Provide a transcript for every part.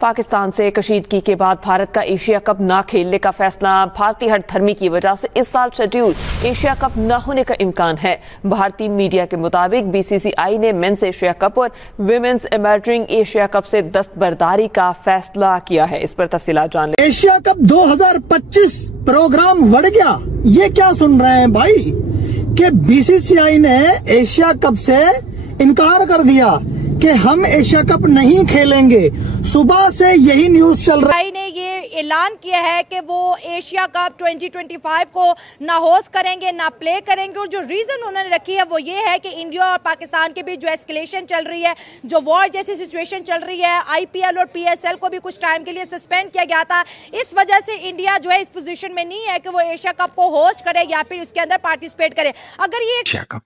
पाकिस्तान से कशीदगी के बाद भारत का एशिया कप न खेलने का फैसला। भारतीय हठधर्मी की वजह से इस साल शेड्यूल एशिया कप न होने का इम्कान है। भारतीय मीडिया के मुताबिक बीसीसीआई ने मेंस एशिया कप और विमेंस इमर्जिंग एशिया कप से दस्तबरदारी का फैसला किया है। इस पर तफसीलात जान लें। एशिया कप 2025 प्रोग्राम बढ़ गया, ये क्या सुन रहे हैं भाई कि बीसीसीआई ने एशिया कप से इनकार कर दिया कि हम एशिया कप नहीं खेलेंगे। सुबह से यही न्यूज चल रहा है। ने ये ऐलान किया है कि वो एशिया कप 2025 को ना होस्ट करेंगे ना प्ले करेंगे, और जो रीजन उन्होंने रखी है वो ये है कि इंडिया और पाकिस्तान के बीच जो एस्केलेशन चल रही है, जो वॉर जैसी सिचुएशन चल रही है, आईपीएल और पीएसएल को भी कुछ टाइम के लिए सस्पेंड किया गया था। इस वजह से इंडिया जो है इस पोजीशन में नहीं है कि वो एशिया कप को होस्ट करे या फिर उसके अंदर पार्टिसिपेट करे। अगर ये एशिया कप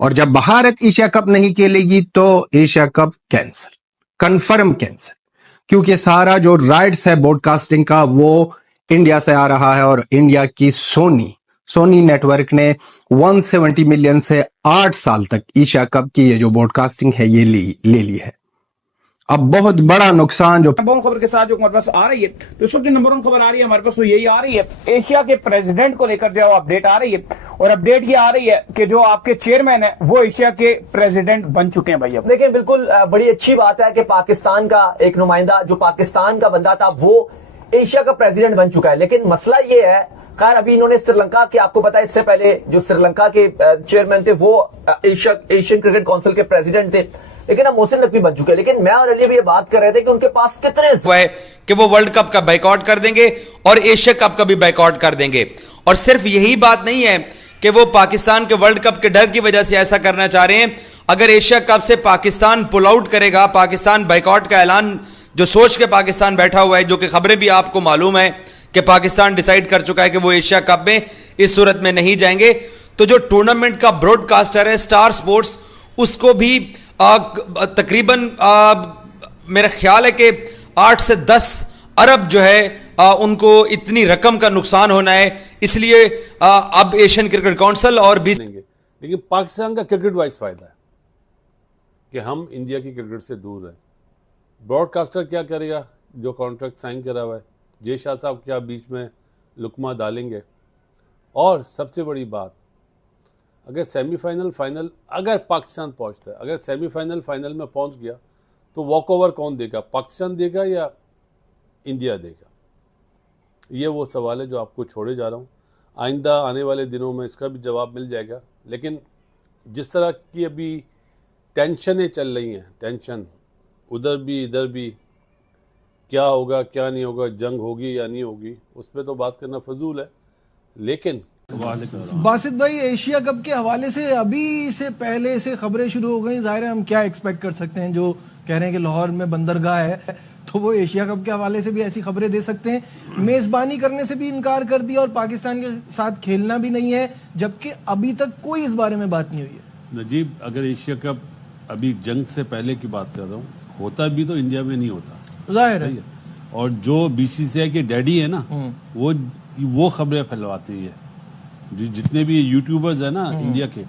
और जब भारत एशिया कप नहीं खेलेगी तो Asia cup cancel, confirm cancel, क्योंकि सारा जो राइट्स है ब्रॉडकास्टिंग का वो इंडिया से आ रहा है और इंडिया की सोनी नेटवर्क ने 170 मिलियन से 8 साल तक एशिया कप की ये जो ब्रॉडकास्टिंग है ये ले ली है। अब बहुत बड़ा नुकसान जो खबर के साथ जो हमारे पास आ रही है, तो इस वक्त नंबर 1 खबर आ रही है हमारे पास, तो यही आ रही है एशिया के प्रेसिडेंट को लेकर जो अपडेट आ रही है, और अपडेट ये आ रही है कि जो आपके चेयरमैन है वो एशिया के प्रेसिडेंट बन चुके हैं। भैया देखिए, बिल्कुल बड़ी अच्छी बात है कि पाकिस्तान का एक नुमाइंदा जो पाकिस्तान का बंदा था वो एशिया का प्रेसिडेंट बन चुका है। लेकिन मसला ये है, खैर अभी इन्होंने श्रीलंका के, आपको पता है इससे पहले जो श्रीलंका के चेयरमैन थे वो एशियन क्रिकेट काउंसिल के प्रेसिडेंट थे, लेकिन अब मोहसिन नकवी बन चुके हैं। लेकिन मैं और अली भी ये बात कर रहे थे कि उनके पास कितने है कि वो वर्ल्ड कप का बाइकआउट कर देंगे और एशिया कप का भी बाइकआउट कर देंगे। और सिर्फ यही बात नहीं है कि वो पाकिस्तान के वर्ल्ड कप के डर की वजह से ऐसा करना चाह रहे हैं। अगर एशिया कप से पाकिस्तान पुल आउट करेगा, पाकिस्तान बाइकआउट का ऐलान जो सोच के पाकिस्तान बैठा हुआ है, जो कि खबरें भी आपको मालूम है कि पाकिस्तान डिसाइड कर चुका है कि वो एशिया कप में इस सूरत में नहीं जाएंगे, तो जो टूर्नामेंट का ब्रॉडकास्टर है स्टार स्पोर्ट्स, उसको भी तकरीबन मेरा ख्याल है कि 8 से 10 अरब जो है उनको इतनी रकम का नुकसान होना है। इसलिए अब एशियन क्रिकेट काउंसिल और लेकिन पाकिस्तान का क्रिकेट वाइज फायदा है कि हम इंडिया की क्रिकेट से दूर हैं। ब्रॉडकास्टर क्या करेगा? जो कॉन्ट्रैक्ट साइन करा हुआ है, जय शाह साहब क्या बीच में लुकमा डालेंगे? और सबसे बड़ी बात, अगर सेमीफाइनल फाइनल अगर पाकिस्तान पहुंचता है, अगर सेमीफाइनल फाइनल में पहुंच गया तो वॉक ओवर कौन देगा? पाकिस्तान देगा या इंडिया देगा? ये वो सवाल है जो आपको छोड़े जा रहा हूँ। आइंदा आने वाले दिनों में इसका भी जवाब मिल जाएगा। लेकिन जिस तरह की अभी टेंशनें चल रही हैं, टेंशन उधर भी इधर भी, क्या होगा क्या नहीं होगा, जंग होगी या नहीं होगी, उस पर तो बात करना फजूल है। लेकिन बासित भाई, एशिया कप के हवाले से अभी से पहले से खबरें शुरू हो गई। जाहिर है हम क्या एक्सपेक्ट कर सकते हैं, जो कह रहे हैं कि लाहौर में बंदरगाह है तो वो एशिया कप के हवाले से भी ऐसी खबरें दे सकते हैं। मेजबानी करने से भी इनकार कर दिया और पाकिस्तान के साथ खेलना भी नहीं है, जबकि अभी तक कोई इस बारे में बात नहीं हुई है। नजीब, अगर एशिया कप अभी जंग से पहले की बात कर रहा हूँ, होता भी तो इंडिया में नहीं होता, जाहिर है। और जो बीसीसीआई के डैडी है ना, वो खबरें फैलवाती है। जितने भी यूट्यूबर्स है ना इंडिया के,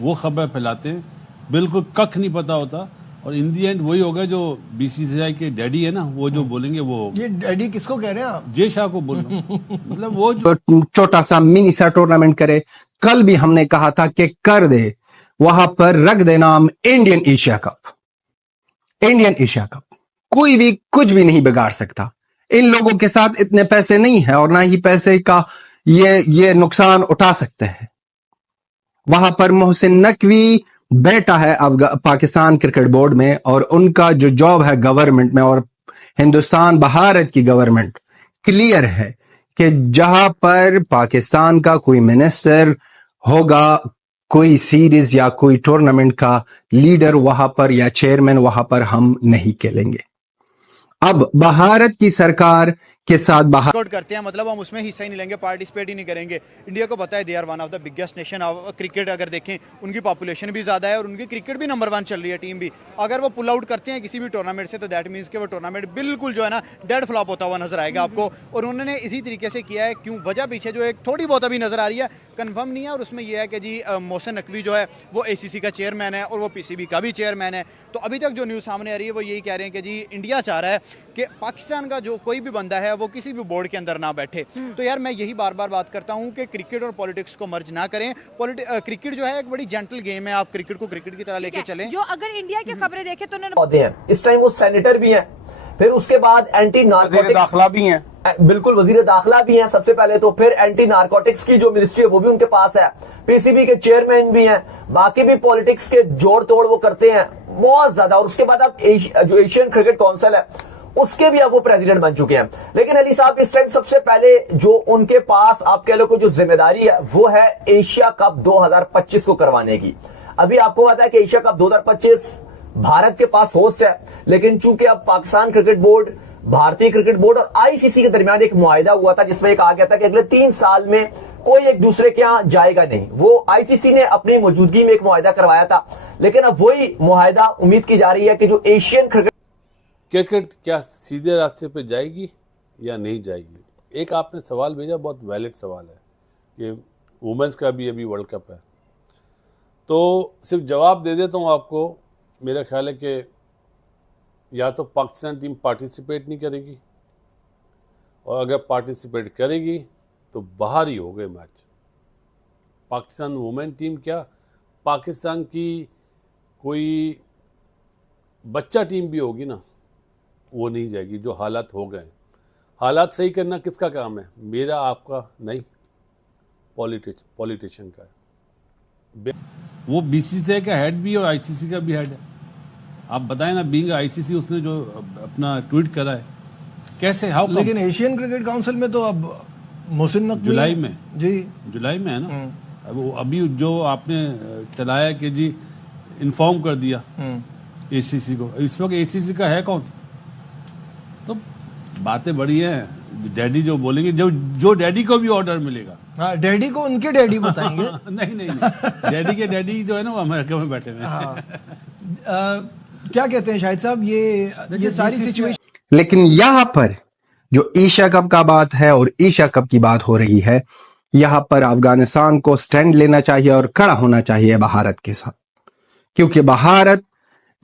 वो खबर फैलाते हैं, बिल्कुल कख नहीं पता होता। और इन दी एंड वही होगा जो बीसीसीआई के डैडी है ना, वो जो बोलेंगे वो होगा। ये डैडी किसको कह रहे हैं आप? जय शाह को बोल रहा हूं। मतलब वो जो छोटा सा मिनी सा टूर्नामेंट करे, कल भी हमने कहा था कि कर दे, वहां पर रख दे नाम Indian Asia cup. Indian Asia cup कोई भी कुछ भी नहीं बिगाड़ सकता। इन लोगों के साथ इतने पैसे नहीं है और ना ही पैसे का ये नुकसान उठा सकते हैं। वहां पर मोहसिन नकवी बैठा है अब पाकिस्तान क्रिकेट बोर्ड में, और उनका जो जॉब है गवर्नमेंट में, और हिंदुस्तान भारत की गवर्नमेंट क्लियर है कि जहां पर पाकिस्तान का कोई मिनिस्टर होगा, कोई सीरीज या कोई टूर्नामेंट का लीडर वहां पर या चेयरमैन, वहां पर हम नहीं खेलेंगे। अब भारत की सरकार के साथ बाहर बोयकॉट करते हैं, मतलब हम उसमें हिस्सा ही नहीं लेंगे, पार्टिसिपेट ही नहीं करेंगे। इंडिया को पता है they are one of the biggest nation of cricket. अगर देखें उनकी पॉपुलेशन भी ज़्यादा है और उनकी क्रिकेट भी नंबर 1 चल रही है, टीम भी। अगर वो पुल आउट करते हैं किसी भी टूर्नामेंट से तो दैट मीन्स कि वो टूर्नामेंट बिल्कुल जो है ना डेड फ्लॉप होता हुआ नजर आएगा आपको। और उन्होंने इसी तरीके से किया है। क्यों, वजह पीछे जो एक थोड़ी बहुत अभी नजर आ रही है, कंफर्म नहीं है, और उसमें यह है कि जी मोहसिन नकवी जो है वो ACC का चेयरमैन है और वो PCB का भी चेयरमैन है। तो अभी तक जो न्यूज़ सामने आ रही है वो यही कह रहे हैं कि जी इंडिया चाह रहा है कि पाकिस्तान का जो कोई भी बंदा है वो किसी भी बोर्ड के अंदर ना बैठे। तो यार मैं यही बार बार बात करता हूँ कि क्रिकेट और पॉलिटिक्स को मर्ज ना करें। क्रिकेट जो है एक बड़ी जेंटल गेम है, आप क्रिकेट को क्रिकेट की तरह लेके चलें। जो अगर इंडिया की खबरें देखें तो उन्होंने पौधे हैं, इस टाइम वो सेनेटर भी हैं, फिर उसके बाद एंटी नार्कोटिक्स दाखिला भी हैं, बिल्कुल वजीर दाखिला भी हैं सबसे पहले तो, फिर एंटी नार्कोटिक्स की जो मिनिस्ट्री है वो भी उनके पास है, PCB के चेयरमैन भी हैं, बाकी भी पॉलिटिक्स के जोड़ तोड़ वो करते हैं बहुत ज्यादा। और उसके बाद अब जो एशियन क्रिकेट काउंसिल है उसके भी अब वो प्रेसिडेंट बन चुके हैं। लेकिन अली साहब इस टाइम सबसे पहले जो उनके पास आप कह लो को जो जिम्मेदारी है वो है एशिया कप 2025 को करवाने की। अभी आपको पता है कि एशिया कप 2025 भारत के पास होस्ट है, लेकिन चूंकि अब पाकिस्तान क्रिकेट बोर्ड, भारतीय क्रिकेट बोर्ड और ICC के दरमियान एक मुआहिदा हुआ था जिसमें कहा गया था कि अगले 3 साल में कोई एक दूसरे के यहां जाएगा नहीं। वो ICC ने अपनी मौजूदगी में एक मुआहिदा करवाया था, लेकिन अब वही मुआहिदा उम्मीद की जा रही है कि जो एशियन क्रिकेट क्या सीधे रास्ते पे जाएगी या नहीं जाएगी। एक आपने सवाल भेजा, बहुत वैलिड सवाल है कि वुमेन्स का भी अभी वर्ल्ड कप है, तो सिर्फ जवाब दे देता हूँ आपको। मेरा ख्याल है कि या तो पाकिस्तान टीम पार्टिसिपेट नहीं करेगी, और अगर पार्टिसिपेट करेगी तो बाहर ही हो गए मैच। पाकिस्तान वुमेन टीम क्या, पाकिस्तान की कोई बच्चा टीम भी होगी ना, वो नहीं जाएगी। जो हालात हो गए, हालात सही करना किसका काम है, मेरा आपका नहीं, पॉलिटिशियन का है। वो BCCI का हेड भी और ICC का भी हेड है। आप बताएं ना, बीइंग ICC उसने जो अपना ट्वीट करा है कैसे, हाउ। लेकिन एशियन क्रिकेट काउंसिल में तो अब मोहसिन नकवी जुलाई में, जी जुलाई में है ना। अब अभी जो आपने चलाया कि जी इन्फॉर्म कर दिया ACC को, इस वक्त ACC का है कौन। तो बातें बड़ी हैं, डैडी जो बोलेंगे, जो डैडी को भी ऑर्डर मिलेगा। हाँ, डैडी को उनके डैडी बताएंगे। नहीं, डैडी के डैडी जो है ना वो अमेरिका में बैठे हुए हैं। क्या कहते हैं शाहिद साहब, ये सारी सिचुएशन। लेकिन यहां पर जो एशिया कप का बात है और एशिया कप की बात हो रही है, यहां पर अफगानिस्तान को स्टैंड लेना चाहिए और खड़ा होना चाहिए भारत के साथ। क्योंकि भारत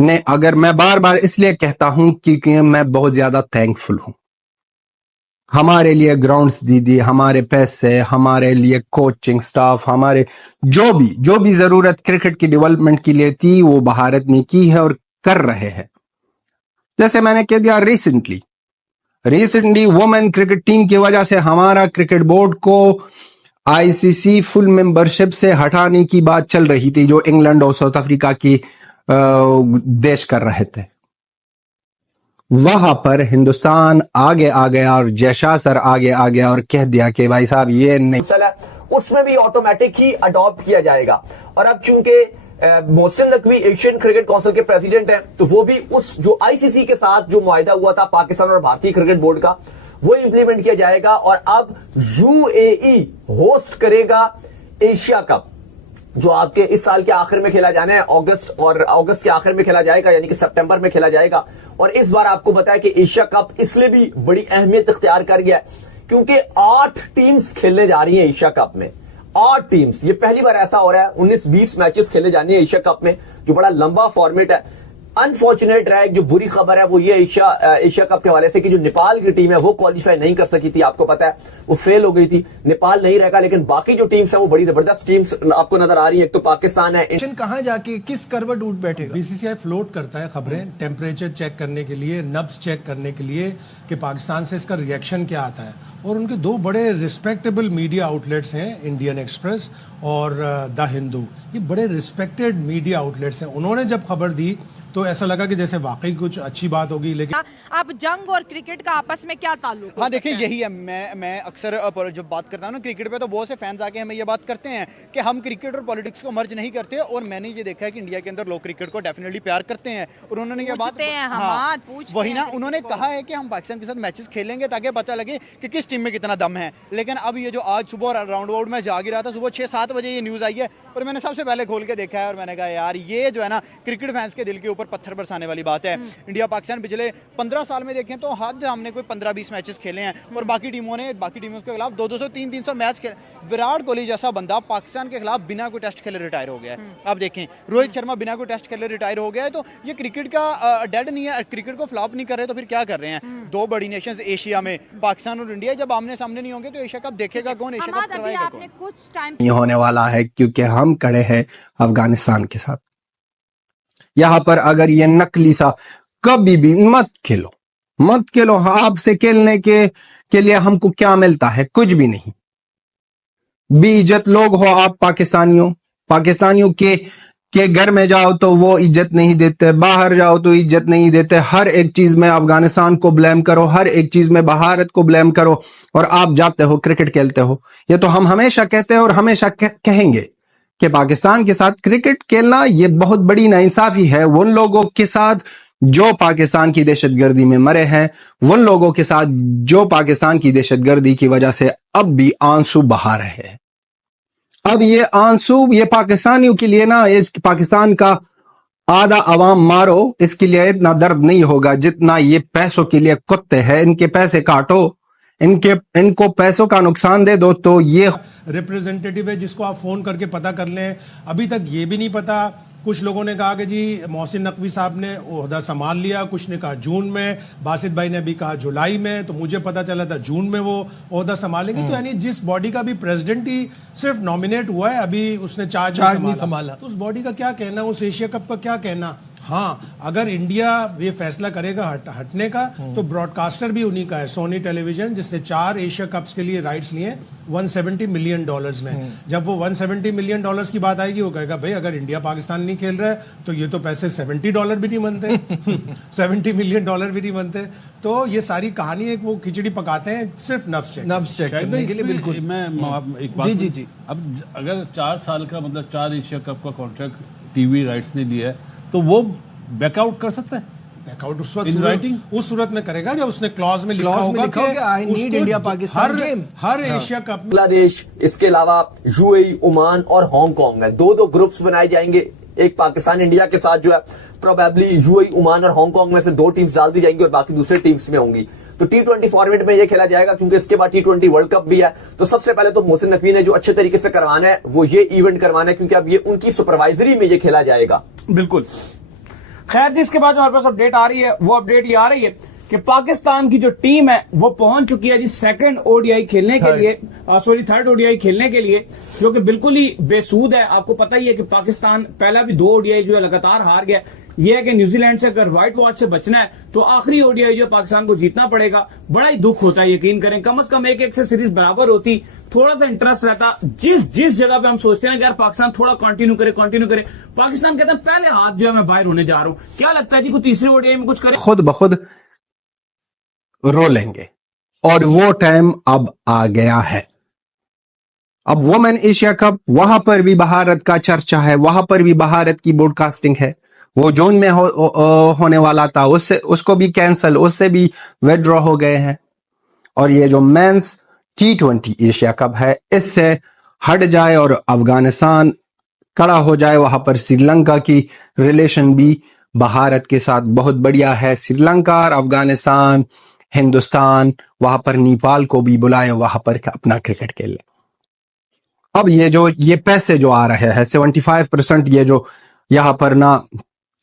ने, अगर मैं बार बार इसलिए कहता हूं क्योंकि मैं बहुत ज्यादा थैंकफुल हूं, हमारे लिए ग्राउंड्स दी, हमारे पैसे, हमारे लिए कोचिंग स्टाफ, हमारे जो भी जरूरत क्रिकेट की डेवलपमेंट के लिए थी वो भारत ने की है और कर रहे हैं। जैसे मैंने कह दिया, रिसेंटली वुमेन क्रिकेट टीम की वजह से हमारा क्रिकेट बोर्ड को ICC फुल मेंबरशिप से हटाने की बात चल रही थी, जो इंग्लैंड और साउथ अफ्रीका की देश कर रहे थे। वहां पर हिंदुस्तान आगे आ गया और जयशाह सर आगे आ गया और कह दिया कि भाई साहब ये नहीं, उसमें भी ऑटोमेटिक ही अडॉप्ट किया जाएगा। और अब चूंकि Mohsin Naqvi Asian cricket council के प्रेसिडेंट हैं, तो वो भी उस जो ICC के साथ जो मुआहिदा हुआ था पाकिस्तान और भारतीय क्रिकेट बोर्ड का, वो इंप्लीमेंट किया जाएगा। और अब UAE होस्ट करेगा एशिया कप, जो आपके इस साल के आखिर में खेला जाना है, अगस्त के आखिर में खेला जाएगा, यानी कि सितंबर में खेला जाएगा। और इस बार आपको बताया कि एशिया कप इसलिए भी बड़ी अहमियत इख्तियार कर गया क्योंकि 8 टीम्स खेलने जा रही हैं एशिया कप में। 8 टीम्स, ये पहली बार ऐसा हो रहा है। 19-20 मैचेस खेले जाने हैं एशिया कप में, जो बड़ा लंबा फॉर्मेट है। अनफॉर्चुनेट रहा है, जो बुरी खबर है वो ये एशिया कप के हवाले से कि जो नेपाल की टीम है वो क्वालिफाई नहीं कर सकी थी, आपको पता है वो फेल हो गई थी, नेपाल नहीं रहेगा। लेकिन बाकी जो टीम्स है वो बड़ी जबरदस्त टीम्स आपको नजर आ रही है। एक तो पाकिस्तान है, कहां जाके किस करवट उठ बैठेगा। BCCI फ्लोट करता है खबरें टेम्परेचर चेक करने के लिए, नब्ज चेक करने के लिए कि पाकिस्तान से इसका रिएक्शन क्या आता है। और उनके 2 बड़े रिस्पेक्टेबल मीडिया आउटलेट्स हैं, इंडियन एक्सप्रेस और द हिंदू। ये बड़े रिस्पेक्टेड मीडिया आउटलेट्स हैं। उन्होंने जब खबर दी तो ऐसा लगा कि जैसे वाकई कुछ अच्छी बात होगी। लेकिन अब जंग और क्रिकेट का आपस में क्या ताल्लुक? हाँ देखिए, यही है, मैं अक्सर जब बात करता हूँ ना क्रिकेट पे, तो बहुत से फैंस आके हमें ये बात करते हैं कि हम क्रिकेट और पॉलिटिक्स को मर्ज नहीं करते, और मैंने ये देखा है कि इंडिया के अंदर लोग क्रिकेट को डेफिनेटली प्यार करते हैं। और उन्होंने ये बात वही ना, उन्होंने कहा है कि हम पाकिस्तान के साथ मैचेस खेलेंगे ताकि पता लगे कि किस टीम में कितना दम है। लेकिन अब ये जो आज सुबह राउंड अबाउट में जाग रहा था, सुबह 6-7 बजे ये न्यूज़ आई है, और मैंने सबसे पहले खोल के देखा है, और मैंने कहा यार ये जो है ना क्रिकेट फैंस के दिल के ऊपर पत्थर बरसाने वाली बात है। इंडिया पाकिस्तान पिछले 15 साल में देखें तो हद हमने कोई 15-20 मैचेस खेले हैं, और बाकी टीमों के खिलाफ 200, 300 मैच खेले। विराट कोहली जैसा बंदा पाकिस्तान के खिलाफ बिना कोई टेस्ट खेले रिटायर हो गया है। आप देखें, रोहित शर्मा बिना कोई टेस्ट खेले रिटायर हो गया है। तो ये क्रिकेट का डेड नहीं है, क्रिकेट को फ्लॉप नहीं कर रहे, तो फिर क्या कर रहे हैं? दो बड़ी नेशंस एशिया में, पाकिस्तान और इंडिया, जब आमने सामने नहीं होंगे तो एशिया कप देखेगा कौन, एशिया कप करवाएगा कौन? कुछ टाइम नहीं होने वाला है, क्योंकि हम खड़े हैं अफगानिस्तान के साथ। यहां पर अगर ये नकली सा कभी भी मत खेलो। आपसे खेलने के लिए हमको क्या मिलता है? कुछ भी नहीं। बेइज्जत लोग हो आप पाकिस्तानियों के घर में जाओ तो वो इज्जत नहीं देते, बाहर जाओ तो इज्जत नहीं देते। हर एक चीज में अफगानिस्तान को ब्लेम करो, हर एक चीज में भारत को ब्लेम करो, और आप जाते हो क्रिकेट खेलते हो। ये तो हम हमेशा कहते हैं और हमेशा कहेंगे कि पाकिस्तान के साथ क्रिकेट खेलना ये बहुत बड़ी नाइंसाफी है उन लोगों के साथ जो पाकिस्तान की दहशतगर्दी में मरे हैं, उन लोगों के साथ जो पाकिस्तान की दहशतगर्दी की वजह से अब भी आंसू बहा रहे हैं। अब ये आंसू ये पाकिस्तानियों के लिए ना, इस पाकिस्तान का आधा अवाम मारो, इसके लिए इतना दर्द नहीं होगा जितना ये पैसों के लिए कुत्ते हैं। इनके पैसे काटो, इनको पैसों का नुकसान दे दो, तो ये रिप्रेजेंटेटिव है जिसको आप फोन करके पता कर लें। अभी तक ये भी नहीं पता। कुछ लोगों ने कहा कि जी मोहसिन नकवी साहब ने ओहदा संभाल लिया, कुछ ने कहा जून में, बासित भाई ने भी कहा जुलाई में, तो मुझे पता चला था जून में वो ओहदा संभालेंगे। तो यानी जिस बॉडी का भी प्रेसिडेंट ही सिर्फ नॉमिनेट हुआ है, अभी उसने चार्ज नहीं संभाला, तो उस बॉडी का क्या कहना, उस एशिया कप का क्या कहना? हाँ, अगर इंडिया ये फैसला करेगा हटने का, तो ब्रॉडकास्टर भी उन्हीं का है, सोनी टेलीविजन, जिसने 4 एशिया कप्स के लिए राइट्स लिए $170 मिलियन में। जब वो $170 मिलियन की बात आएगी, वो कहेगा भाई अगर इंडिया पाकिस्तान नहीं खेल रहा है तो ये तो पैसे $70 भी नहीं बनते, $70 मिलियन भी नहीं बनते। तो ये सारी कहानी एक वो खिचड़ी पकाते हैं सिर्फ नब्ज चेक करने के लिए। बिल्कुल, मैं एक बात जी अब अगर 4 साल का मतलब 4 एशिया कप का कॉन्ट्रैक्ट टीवी राइट्स ने लिया है, तो वो बैकआउट कर सकता है। बैकआउट उस सूरत में करेगा जब उसने क्लॉज में लिखा होगा कि I need India Pakistan game, her Asia cup. Bangladesh, इसके अलावा यूएई, ओमान और हांगकांग है, 2 ग्रुप्स बनाए जाएंगे। एक पाकिस्तान इंडिया के साथ जो है प्रोबेबली यूएई, ओमान और हांगकांग में से 2 टीम्स डाल दी जाएंगी और बाकी दूसरे टीम्स में होंगी। तो T20 फॉर्मेट में ये खेला जाएगा, क्योंकि इसके बाद T20 वर्ल्ड कप भी है। तो सबसे पहले तो मोहसिन नकवी ने जो अच्छे तरीके से करवाना है वो ये इवेंट करवाना है, क्योंकि अब ये उनकी सुपरवाइजरी में ये खेला जाएगा। बिल्कुल। खैर, जिसके बाद हमारे पास अपडेट आ रही है, वो अपडेट ये आ रही है कि पाकिस्तान की जो टीम है वो पहुंच चुकी है जी सेकंड ओडीआई खेलने के लिए, थर्ड ओडीआई खेलने के लिए, जो कि बिल्कुल ही बेसूद है। आपको पता ही है कि पाकिस्तान पहला भी 2 ओडीआई जो है लगातार हार गया। यह है कि न्यूजीलैंड से अगर व्हाइट वॉच से बचना है तो आखिरी ओडीआई जो पाकिस्तान को जीतना पड़ेगा। बड़ा ही दुख होता है, यकीन करें। कम से कम 1-1 से सीरीज बराबर होती, थोड़ा सा इंटरेस्ट रहता। जिस जगह पे हम सोचते हैं कि यार पाकिस्तान थोड़ा कंटिन्यू करे, पाकिस्तान कहता है पहले हाथ जो है मैं बाहर होने जा रहा हूं। क्या लगता है जी, कोई तीसरे ओडीआई में कुछ करे? खुद ब खुद रो लेंगे, और वो टाइम अब आ गया है। अब वुमेन एशिया कप, वहां पर भी भारत का चर्चा है, वहां पर भी भारत की ब्रॉडकास्टिंग है। वो जून में होने वाला था, उसको भी कैंसिल, उससे भी विड्रॉ हो गए हैं। और ये जो मेंस T20 एशिया कप है, इससे हट जाए और अफगानिस्तान खड़ा हो जाए। वहां पर श्रीलंका की रिलेशन भी भारत के साथ बहुत बढ़िया है। श्रीलंका और अफगानिस्तान, हिंदुस्तान, वहां पर नेपाल को भी बुलाए, वहां पर अपना क्रिकेट खेले। अब ये पैसे जो आ रहे हैं 75%, ये जो यहाँ पर ना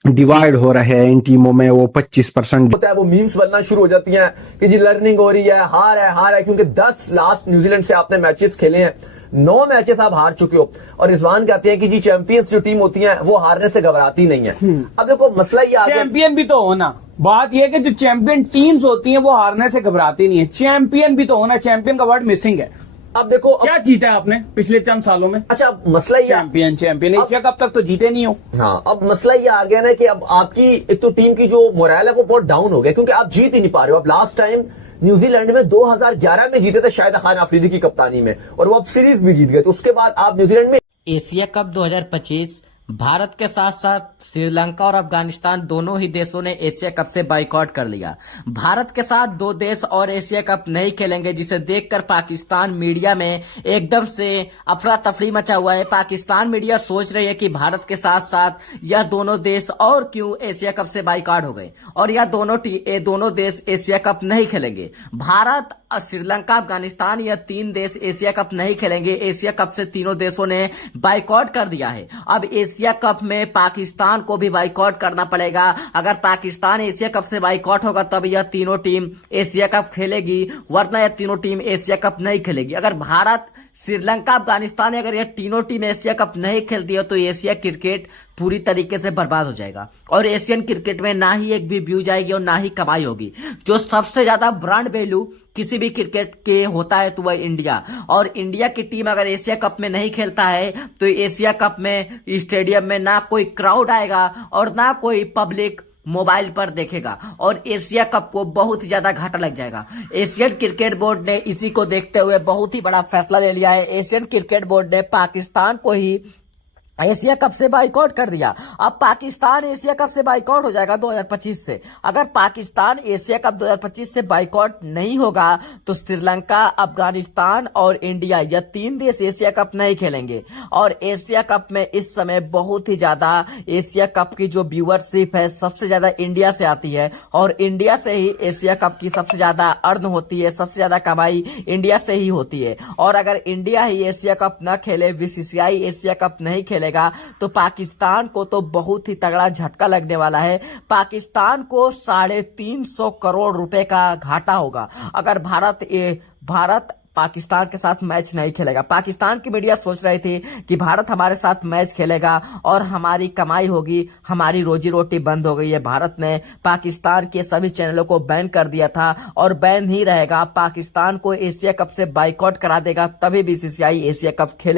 डिवाइड हो रहे हैं इन टीमों में, वो 25% होता है। वो मीम्स बनना शुरू हो जाती हैं कि जी लर्निंग हो रही है, हार है, क्योंकि 10 लास्ट न्यूजीलैंड से आपने मैचेस खेले हैं, 9 मैचेस आप हार चुके हो। और रिजवान कहते हैं कि जी चैंपियंस जो टीम होती है वो हारने से घबराती नहीं है। अब देखो मसला ये आ गया, चैंपियन भी तो होना। बात यह कि जो चैंपियन टीम्स होती हैं वो हारने से घबराती नहीं है। चैंपियन भी तो होना, चैंपियन का वर्ड मिसिंग है। अब देखो क्या जीता है आपने पिछले चंद सालों में? अच्छा, अब मसला ये चैंपियन एशिया कप तक तो जीते नहीं हो। हाँ, अब मसला ये आ गया ना कि अब आपकी एक तो टीम की जो मोरल है वो बहुत डाउन हो गया, क्योंकि आप जीत ही नहीं पा रहे हो। अब लास्ट टाइम न्यूजीलैंड में 2011 में जीते थे शाहिद खान अफरीदी की कप्तानी में, और वो अब सीरीज भी जीत गए। तो उसके बाद आप न्यूजीलैंड में एशिया कप 2025 भारत के साथ साथ श्रीलंका और अफगानिस्तान दोनों ही देशों ने एशिया कप से बाइकआउट कर लिया। भारत के साथ 2 देश और एशिया कप नहीं खेलेंगे, जिसे देखकर पाकिस्तान मीडिया में एकदम से अफरा तफरी मचा हुआ है। पाकिस्तान मीडिया सोच रही है कि भारत के साथ साथ यह दोनों देश और क्यों एशिया कप से बाइकआउट हो गए और यह दोनों देश एशिया कप नहीं खेलेंगे। भारत, श्रीलंका, अफगानिस्तान, यह 3 देश एशिया कप नहीं खेलेंगे। एशिया कप से तीनों देशों ने बाइकआउट कर दिया है। अब एशिया कप में पाकिस्तान को भी बाइकआउट करना पड़ेगा। अगर पाकिस्तान एशिया कप से बाइकआउट होगा तब यह तीनों टीम एशिया कप खेलेगी, वरना यह तीनों टीम एशिया कप नहीं खेलेगी। अगर भारत, श्रीलंका, अफगानिस्तान, अगर यह तीनों टीम एशिया कप नहीं खेलती है तो एशिया क्रिकेट पूरी तरीके से बर्बाद हो जाएगा और एशियन क्रिकेट में ना ही एक भी व्यू जाएगी और ना ही कमाई होगी। जो सबसे ज्यादा ब्रांड वैल्यू किसी भी क्रिकेट के होता है तो वह इंडिया, और इंडिया की टीम अगर एशिया कप में नहीं खेलता है तो एशिया कप में स्टेडियम में ना कोई क्राउड आएगा और ना कोई पब्लिक मोबाइल पर देखेगा और एशिया कप को बहुत ही ज्यादा घाटा लग जाएगा। एशियन क्रिकेट बोर्ड ने इसी को देखते हुए बहुत ही बड़ा फैसला ले लिया है। एशियन क्रिकेट बोर्ड ने पाकिस्तान को ही एशिया कप से बाइकआउट कर दिया। अब पाकिस्तान एशिया कप से बाइकआउट हो जाएगा 2025 से। अगर पाकिस्तान एशिया कप 2025 से बाइकआउट नहीं होगा तो श्रीलंका, अफगानिस्तान और इंडिया, यह 3 देश एशिया कप नहीं खेलेंगे। और एशिया कप में इस समय बहुत ही ज्यादा एशिया कप की जो व्यूअरशिप है सबसे ज्यादा इंडिया से आती है और इंडिया से ही एशिया कप की सबसे ज्यादा अर्न होती है, सबसे ज्यादा कमाई इंडिया से ही होती है। और अगर इंडिया ही एशिया कप न खेले, बीसीसीआई एशिया कप नहीं खेले तो पाकिस्तान को तो बहुत ही तगड़ा झटका लगने वाला है। पाकिस्तान को 350 करोड़ रुपए का घाटा होगा अगर भारत पाकिस्तान के साथ मैच नहीं खेलेगा। पाकिस्तान की मीडिया सोच रही थी कि भारत हमारे साथ मैच खेलेगा और हमारी कमाई होगी, हमारी रोजी रोटी बंद हो गई है। भारत ने पाकिस्तान के सभी चैनलों को बैन कर दिया था और बैन ही रहेगा। पाकिस्तान को एशिया कप से बाइकआउट करा देगा तभी बीसीसीआई एशिया कप खेले।